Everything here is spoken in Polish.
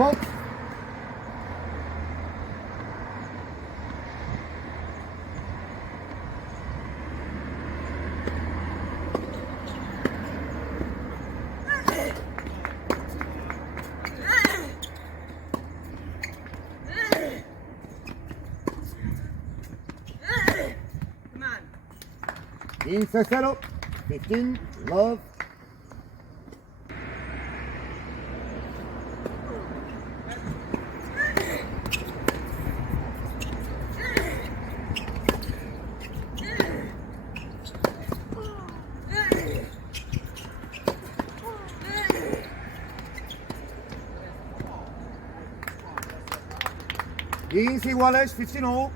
Box. Come on. 15 0. 15. Love. Easy Wallace, 15 all.